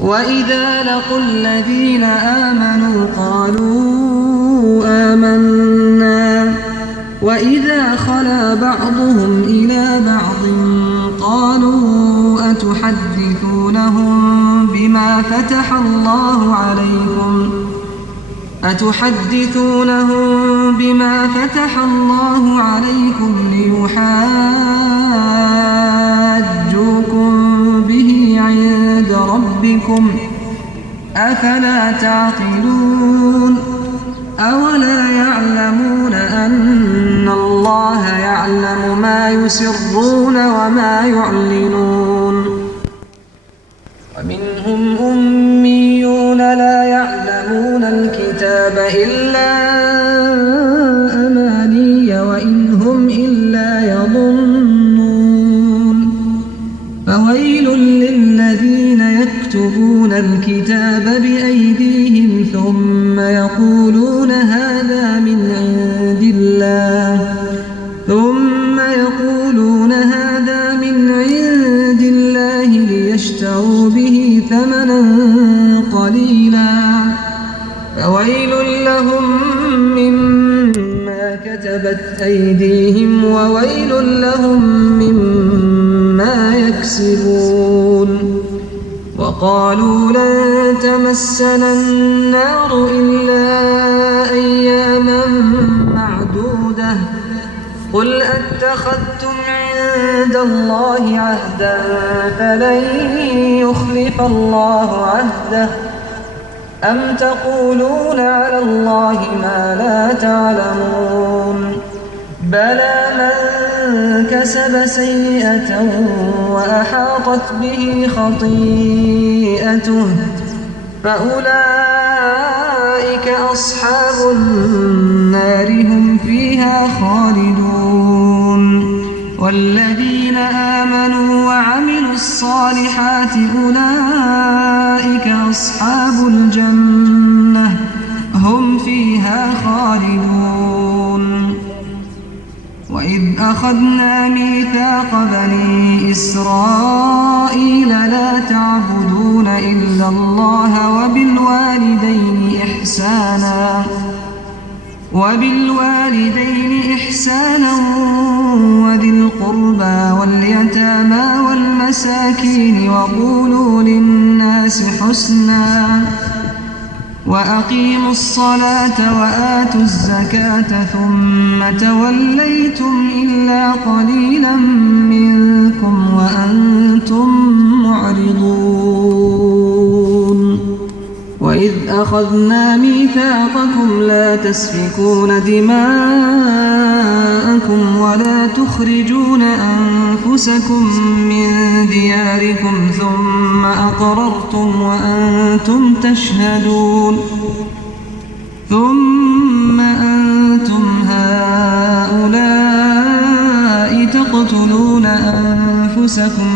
وإذا لقوا الذين آمنوا قالوا آمنا وإذا خلا بعضهم إلى بعض قالوا أتحدثونهم بما فتح الله عليكم ليحاجوكم به عند ربكم أفلا تعقلون أولا يعلمون أن الله يعلم ما يسرون وما يعلنون ومنهم أميون لا يعلمون الكتاب إلا أماني وإن هم إلا يظنون فويل للذين يكتبون الكتاب بأيديهم ثم يقولون هذا من عند الله ليشتروا به ثمنا قليلا فويل لهم مما كتبت أيديهم وويل لهم مما يكسبون وقالوا لن تمسنا النار إلا أياما معدودة قل أتخذتم عند الله عهدا فلن يخلف الله عهده أم تقولون على الله ما لا تعلمون بلى من كسب سيئة وأحاطت به خطيئته فأولئك أصحاب النار هم فيها خالدون والذين آمنوا وعملوا الصالحات أولئك أصحاب الجنة هم فيها خالدون وإذ أخذنا ميثاق بني إسرائيل لا تعبدون إلا الله وبالوالدين إحسانا وذي القربى واليتامى والمساكين وقولوا للناس حسنا وأقيموا الصلاة وآتوا الزكاة ثم توليتم إلا قليلا منكم وأنتم معرضون وإذ أخذنا ميثاقكم لا تسفكون دماءكم ولا تخرجون أنفسكم من دياركم ثم أقررتم وأنتم تشهدون ثم أنتم هؤلاء تقتلون أنفسكم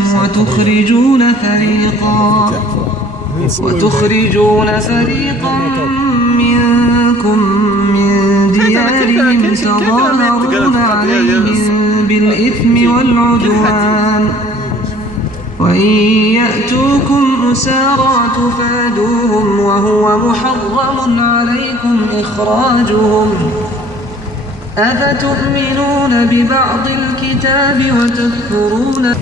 وتخرجون فريقا منكم من ديارهم تظاهرون عليهم بالإثم والعدوان وإن يأتوكم أسارى تفادوهم وهو محرم عليكم إخراجهم أفتؤمنون ببعض الكتاب وتكفرون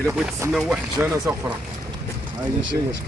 إلا بغيت تستناو واحد جنازة أخرى هاي شي مشكل